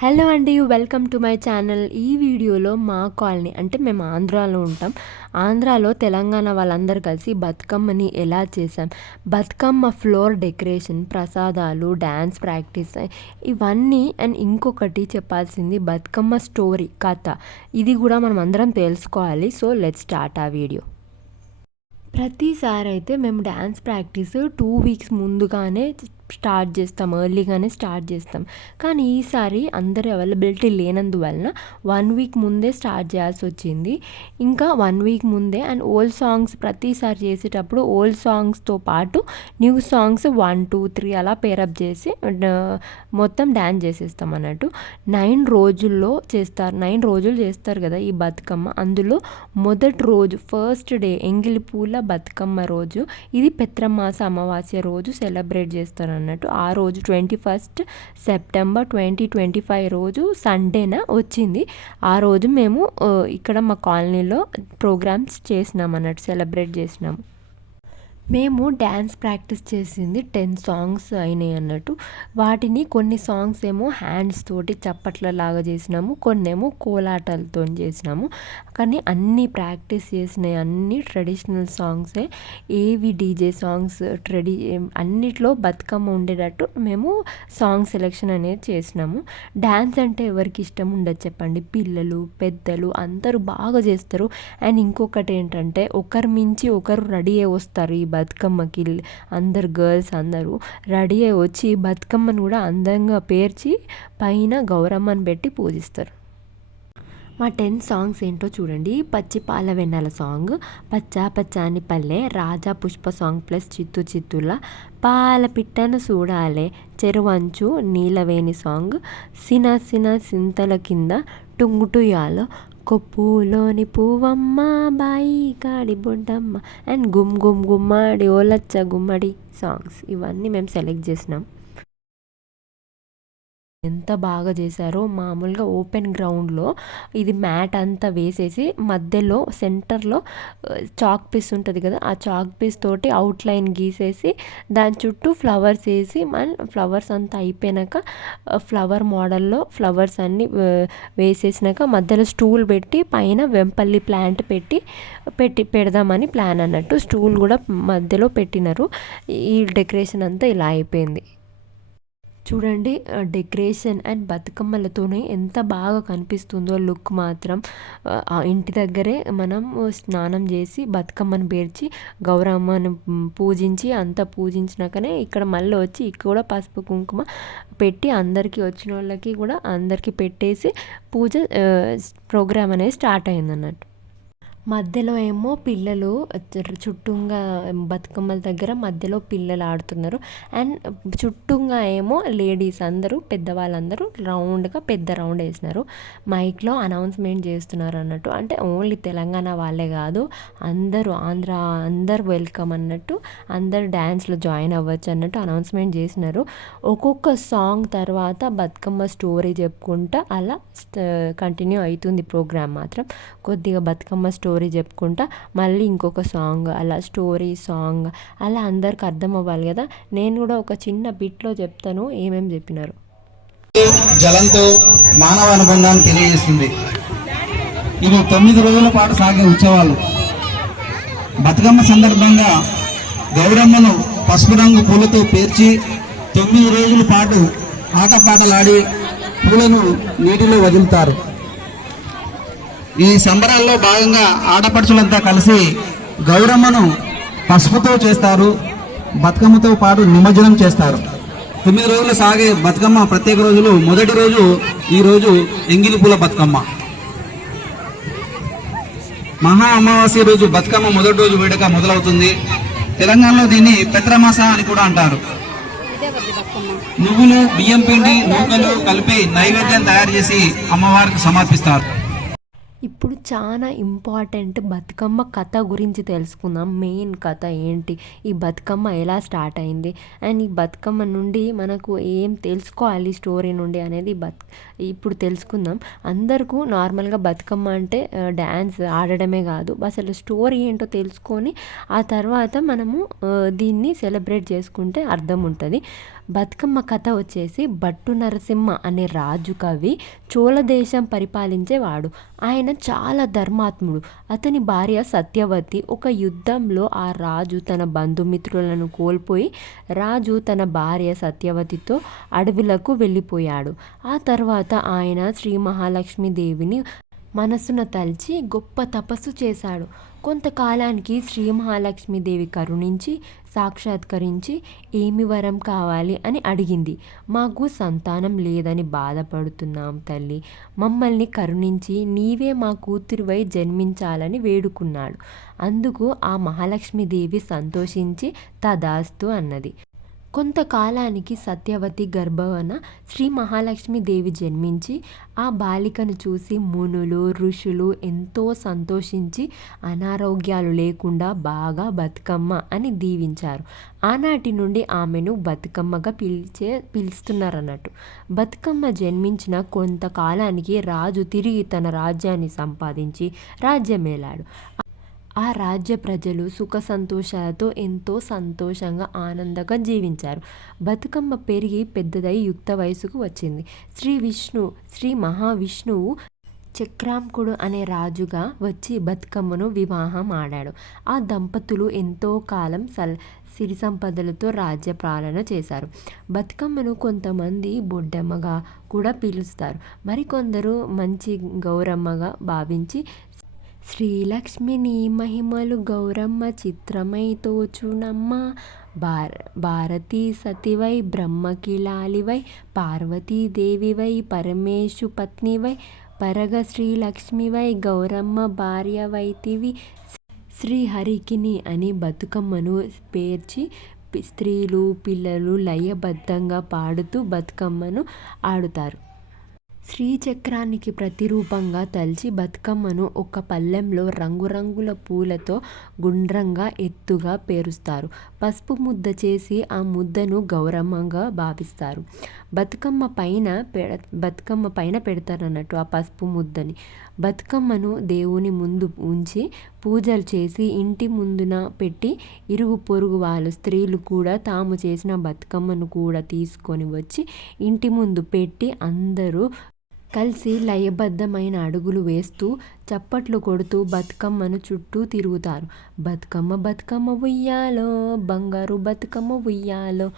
Hello అండి, welcome to my channel. ఈ వీడియోలో మా కాలనీ అంటే మేము ఆంధ్రాలో ఉంటాం. ఆంధ్రాలో తెలంగాణ వాళ్ళందరూ కలిసి బతుకమ్మని ఎలా చేసాం, బతుకమ్మ ఫ్లోర్ డెకరేషన్, ప్రసాదాలు, డ్యాన్స్ ప్రాక్టీస్ ఇవన్నీ. అండ్ ఇంకొకటి చెప్పాల్సింది బతుకమ్మ స్టోరీ కథ, ఇది కూడా మనం అందరం తెలుసుకోవాలి. సో లెట్స్ స్టార్ట్ ఆ వీడియో. ప్రతిసారి అయితే మేము డ్యాన్స్ ప్రాక్టీస్ 2 వీక్స్ ముందుగానే స్టార్ట్ చేస్తాం, ఎర్లీగానే స్టార్ట్ చేస్తాం. కానీ ఈసారి అందరి అవైలబిలిటీ లేనందువలన 1 వీక్ ముందే స్టార్ట్ చేయాల్సి వచ్చింది. ఇంకా 1 వీక్ ముందే. అండ్ ఓల్డ్ సాంగ్స్ ప్రతిసారి చేసేటప్పుడు ఓల్డ్ సాంగ్స్తో పాటు న్యూ సాంగ్స్ 1, 2, 3 అలా పేరప్ చేసి మొత్తం డ్యాన్స్ చేసేస్తాం అన్నట్టు. 9 రోజుల్లో చేస్తారు. 9 రోజులు చేస్తారు కదా ఈ బతుకమ్మ. అందులో మొదటి రోజు ఫస్ట్ డే ఎంగిలి పూల బతుకమ్మ రోజు, ఇది పెత్రమాస అమావాస్య రోజు సెలబ్రేట్ చేస్తారు అన్నట్టు. ఆ రోజు 21 సెప్టెంబర్ 2025 రోజు సండేన వచ్చింది. ఆ రోజు మేము ఇక్కడ మా కాలనీలో ప్రోగ్రామ్స్ చేసినాం అన్నట్టు, సెలబ్రేట్ చేసినాము. మేము డ్యాన్స్ ప్రాక్టీస్ చేసింది 10 సాంగ్స్ అయినాయి అన్నట్టు. వాటిని కొన్ని సాంగ్స్ ఏమో హ్యాండ్స్ తోటి చప్పట్లలాగా చేసినాము, కొన్ని ఏమో కోలాటాలతో చేసినాము. కానీ అన్నీ ప్రాక్టీస్ చేసినాయి అన్నీ ట్రెడిషనల్ సాంగ్సే. ఏవి డీజే సాంగ్స్ అన్నిట్లో బతుకమ్మ ఉండేటట్టు మేము సాంగ్ సెలెక్షన్ అనేది చేసినాము. డ్యాన్స్ అంటే ఎవరికి ఇష్టం ఉండదు చెప్పండి, పిల్లలు పెద్దలు అందరూ బాగా చేస్తారు. అండ్ ఇంకొకటి ఏంటంటే ఒకరి మించి ఒకరు రెడీ అయ్యి వస్తారు ఈ బతుకమ్మకి. అందరు గర్ల్స్ అందరూ రెడీ అయ్యి వచ్చి బతుకమ్మను కూడా అందంగా పేర్చి పైన గౌరమ్మని పెట్టి పూజిస్తారు. మా 10 సాంగ్స్ ఏంటో చూడండి. పచ్చి పాల వెన్నెల సాంగ్, పచ్చా పచ్చాని పల్లె, రాజా పుష్ప సాంగ్ ప్లస్ చిత్తు చిత్తుల, పాల పిట్టను చూడాలే, చెరువంచు నీలవేణి సాంగ్, సిన సిన సింతల కింద, టుంగుటుయాల, కొప్పులోని పువ్వమ్మ, బాయి కాడి బొడ్డమ్మ, అండ్ గుమ్ గుమ్ గుమ్మడి ఓలచ్చ గుమ్మడి సాంగ్స్ ఇవన్నీ మేము సెలెక్ట్ చేసినాం. ఎంత బాగా చేశారో. మామూలుగా ఓపెన్ గ్రౌండ్లో ఇది మ్యాట్ అంతా వేసేసి మధ్యలో సెంటర్లో చాక్ పీస్ ఉంటుంది కదా, ఆ చాక్ పీస్ తోటి అవుట్లైన్ గీసేసి దాని చుట్టూ ఫ్లవర్స్ వేసి ఫ్లవర్స్ అంతా అయిపోయాక ఫ్లవర్ మోడల్లో ఫ్లవర్స్ అన్నీ వేసేసినాక మధ్యలో స్టూల్ పెట్టి పైన వెంపల్లి ప్లాంట్ పెడదామని ప్లాన్ అన్నట్టు. స్టూల్ కూడా మధ్యలో పెట్టినారు. ఈ డెకరేషన్ అంతా ఇలా అయిపోయింది. చూడండి డెకరేషన్ అండ్ బతుకమ్మలతోనే ఎంత బాగా కనిపిస్తుందో లుక్ మాత్రం. ఇంటి దగ్గరే మనం స్నానం చేసి బతుకమ్మను పేర్చి గౌరమ్మను పూజించి అంతా పూజించినాకనే ఇక్కడ మళ్ళీ వచ్చి ఇక్కడ కూడా పసుపు కుంకుమ పెట్టి అందరికీ వచ్చిన వాళ్ళకి కూడా అందరికీ పెట్టేసి పూజ ప్రోగ్రామ్ అనేది స్టార్ట్ అయింది అన్నట్టు. మధ్యలో ఏమో పిల్లలు చుట్టూగా బతుకమ్మల దగ్గర మధ్యలో పిల్లలు ఆడుతున్నారు. అండ్ చుట్టూగా ఏమో లేడీస్ అందరూ పెద్దవాళ్ళందరూ రౌండ్గా పెద్ద రౌండ్ వేసినారు. మైక్లో అనౌన్స్మెంట్ చేస్తున్నారు అన్నట్టు. అంటే ఓన్లీ తెలంగాణ వాళ్ళే కాదు, అందరూ ఆంధ్ర అందరు వెల్కమ్ అన్నట్టు, అందరు డ్యాన్స్లో జాయిన్ అవ్వచ్చు అన్నట్టు అనౌన్స్మెంట్ చేసినారు. ఒక్కొక్క సాంగ్ తర్వాత బతుకమ్మ స్టోరీ చెప్పుకుంటా అలా కంటిన్యూ అవుతుంది ప్రోగ్రామ్ మాత్రం. కొద్దిగా బతుకమ్మ స్టోరీ చెప్పుకుంటా మళ్ళీ ఇంకొక సాంగ్, అలా స్టోరీ సాంగ్ అలా అందరికి అర్థం అవ్వాలి కదా. నేను కూడా ఒక చిన్న బిట్లో చెప్తాను ఏమేమి చెప్పినారు. జలంతో మానవ అనుబంధాన్ని తెలియజేస్తుంది. ఇవి 9 రోజుల పాటు సాగే ఉత్సవాలు. బతుకమ్మ సందర్భంగా గౌరమ్మను పసుపు రంగు పూలతో పేర్చి 9 రోజుల పాటు ఆటపాటలాడి పూలను నీటిలో వదులుతారు. ఈ సంబరాల్లో భాగంగా ఆడపడుచులంతా కలిసి గౌరమ్మను పసుపుతో చేస్తారు, బతుకమ్మతో పాటు నిమజ్జనం చేస్తారు. 9 రోజులు సాగే బతుకమ్మ ప్రత్యేక రోజులు. మొదటి రోజు ఈ రోజు ఎంగిలి పూల బతుకమ్మ. మహా అమావాస్య రోజు బతుకమ్మ మొదటి రోజు వేడుక మొదలవుతుంది. తెలంగాణలో దీన్ని పెత్రమాస అని కూడా అంటారు. నువ్వులు, బియ్యం పిండి, నూకలు కలిపి నైవేద్యం తయారు చేసి అమ్మవారికి సమర్పిస్తారు. ఇప్పుడు చాలా ఇంపార్టెంట్ బతుకమ్మ కథ గురించి తెలుసుకుందాం. మెయిన్ కథ ఏంటి, ఈ బతుకమ్మ ఎలా స్టార్ట్ అయింది, అండ్ ఈ బతుకమ్మ నుండి మనకు ఏం తెలుసుకోవాలి స్టోరీ నుండి అనేది ఇప్పుడు తెలుసుకుందాం. అందరికీ నార్మల్గా బతుకమ్మ అంటే డ్యాన్స్ ఆడడమే కాదు, అసలు స్టోరీ ఏంటో తెలుసుకొని ఆ తర్వాత మనము దీన్ని సెలబ్రేట్ చేసుకుంటే అర్థం ఉంటుంది. బతుకమ్మ కథ వచ్చేసి భట్టు నరసింహ అనే రాజు కవి చోళ దేశం పరిపాలించేవాడు. ఆయన చాలా ధర్మాత్ముడు. అతని భార్య సత్యవతి. ఒక యుద్ధంలో ఆ రాజు తన బంధుమిత్రులను కోల్పోయి రాజు తన భార్య సత్యవతితో అడవులకు వెళ్ళిపోయాడు. ఆ తర్వాత ఆయన శ్రీ మహాలక్ష్మీదేవిని మనసున తలిచి గొప్ప తపస్సు చేశాడు. కొంతకాలానికి శ్రీ మహాలక్ష్మీదేవి కరుణించి సాక్షాత్కరించి ఏమి వరం కావాలి అని అడిగింది. మాకు సంతానం లేదని బాధపడుతున్నాం తల్లి, మమ్మల్ని కరుణించి నీవే మా కూతురివై జన్మించాలని వేడుకున్నాడు. అందుకు ఆ మహాలక్ష్మీదేవి సంతోషించి తదాస్తు అన్నది. కొంతకాలానికి సత్యవతి గర్భవన శ్రీ మహాలక్ష్మీదేవి జన్మించి ఆ బాలికను చూసి మునులు ఋషులు ఎంతో సంతోషించి అనారోగ్యాలు లేకుండా బాగా బతుకమ్మ అని దీవించారు. ఆనాటి నుండి ఆమెను బతుకమ్మగా పిలుస్తున్నారన్నట్టు. బతుకమ్మ జన్మించిన కొంతకాలానికి రాజు తిరిగి తన రాజ్యాన్ని సంపాదించి రాజ్యమేలాడు. ఆ రాజ్య ప్రజలు సుఖ సంతోషాలతో ఎంతో సంతోషంగా ఆనందంగా జీవించారు. బతుకమ్మ పెరిగి పెద్దదై యుక్త వయసుకు వచ్చింది. శ్రీ మహావిష్ణువు చక్రాంకుడు అనే రాజుగా వచ్చి బతుకమ్మను వివాహం ఆడాడు. ఆ దంపతులు ఎంతో కాలం సిరి సంపదలతో రాజ్య పాలన చేశారు. బతుకమ్మను కొంతమంది బొడ్డమ్మగా కూడా పిలుస్తారు. మరికొందరు మంచి గౌరమ్మగా భావించి శ్రీలక్ష్మిని మహిమలు గౌరమ్మ చిత్రమై తోచునమ్మ, భారతీ సతివై బ్రహ్మకిలాలివై పార్వతీదేవివై పరమేశు పత్నివై పరగ శ్రీలక్ష్మివై గౌరమ్మ భార్యవైతివి శ్రీహరికిని అని బతుకమ్మను పేర్చి స్త్రీలు పిల్లలు లయబద్ధంగా పాడుతూ బతుకమ్మను ఆడుతారు. శ్రీచక్రానికి ప్రతిరూపంగా తలిచి బతుకమ్మను ఒక పళ్ళెంలో రంగురంగుల పూలతో గుండ్రంగా ఎత్తుగా పేరుస్తారు. పసుపు ముద్ద చేసి ఆ ముద్దను గౌరమ్మంగా భావిస్తారు. బతుకమ్మ పైన పెడతారన్నట్టు ఆ పసుపు ముద్దని. బతుకమ్మను దేవుని ముందు ఉంచి పూజలు చేసి ఇంటి ముందున పెట్టి ఇరుగు పొరుగు వాళ్ళు స్త్రీలు కూడా తాము చేసిన బతుకమ్మను కూడా తీసుకొని వచ్చి ఇంటి ముందు పెట్టి అందరూ కలిసి లయబద్ధమైన అడుగులు వేస్తూ చప్పట్లు కొడుతూ బతుకమ్మను చుట్టూ తిరుగుతారు. బతుకమ్మ బతుకమ్మ ఉయ్యాలో బంగారు బతుకమ్మ ఉయ్యాలో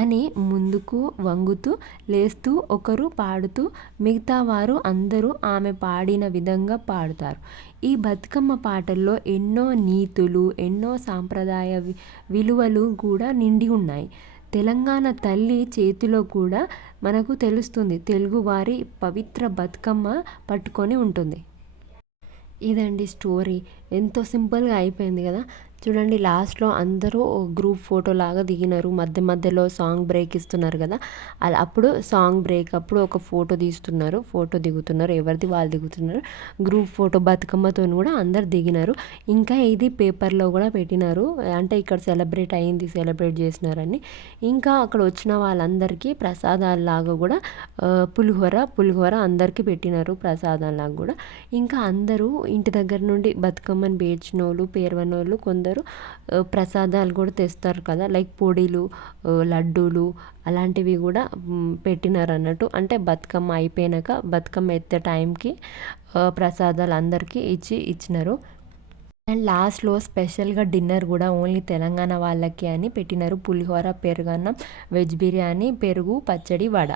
అని ముందుకు వంగుతూ లేస్తూ ఒకరు పాడుతూ మిగతా వారు అందరూ ఆమె పాడిన విధంగా పాడుతారు. ఈ బతుకమ్మ పాటల్లో ఎన్నో నీతులు ఎన్నో సాంప్రదాయ విలువలు కూడా నిండి ఉన్నాయి. తెలంగాణ తల్లి చేతిలో కూడా మనకు తెలుస్తుంది తెలుగువారి పవిత్ర బతుకమ్మ పట్టుకొని ఉంటుంది. ఇదండి స్టోరీ. ఎంతో సింపుల్గా అయిపోయింది కదా. చూడండి లాస్ట్లో అందరూ గ్రూప్ ఫోటో లాగా దిగినారు. మధ్యలో సాంగ్ బ్రేక్ ఇస్తున్నారు కదా, అలా అప్పుడు సాంగ్ బ్రేక్ అప్పుడు ఒక ఫోటో తీస్తున్నారు, ఫోటో దిగుతున్నారు, ఎవరిది వాళ్ళు దిగుతున్నారు. గ్రూప్ ఫోటో బతుకమ్మతో కూడా అందరు దిగినారు. ఇంకా ఇది పేపర్లో కూడా పెట్టినారు, అంటే ఇక్కడ సెలబ్రేట్ చేసినారని. ఇంకా అక్కడ వచ్చిన వాళ్ళందరికీ ప్రసాదాలలాగా కూడా పులిహోర అందరికీ పెట్టినారు ప్రసాదంలాగా కూడా. ఇంకా అందరూ ఇంటి దగ్గర నుండి బతుకమ్మని పేర్వనోళ్ళు కొందరు ప్రసాదాలు కూడా తెస్తారు కదా, లైక్ పొడిలు లడ్డూలు అలాంటివి కూడా పెట్టినారు అన్నట్టు. అంటే బతుకమ్మ అయిపోయినాక బతుకమ్మ ఎత్తే టైంకి ప్రసాదాలు అందరికీ ఇచ్చినారు. అండ్ లాస్ట్లో స్పెషల్గా డిన్నర్ కూడా ఓన్లీ తెలంగాణ వాళ్ళకి అని పెట్టినారు. పులిహోర పెరుగన్నం వెజ్ బిర్యానీ పెరుగు పచ్చడి వడ.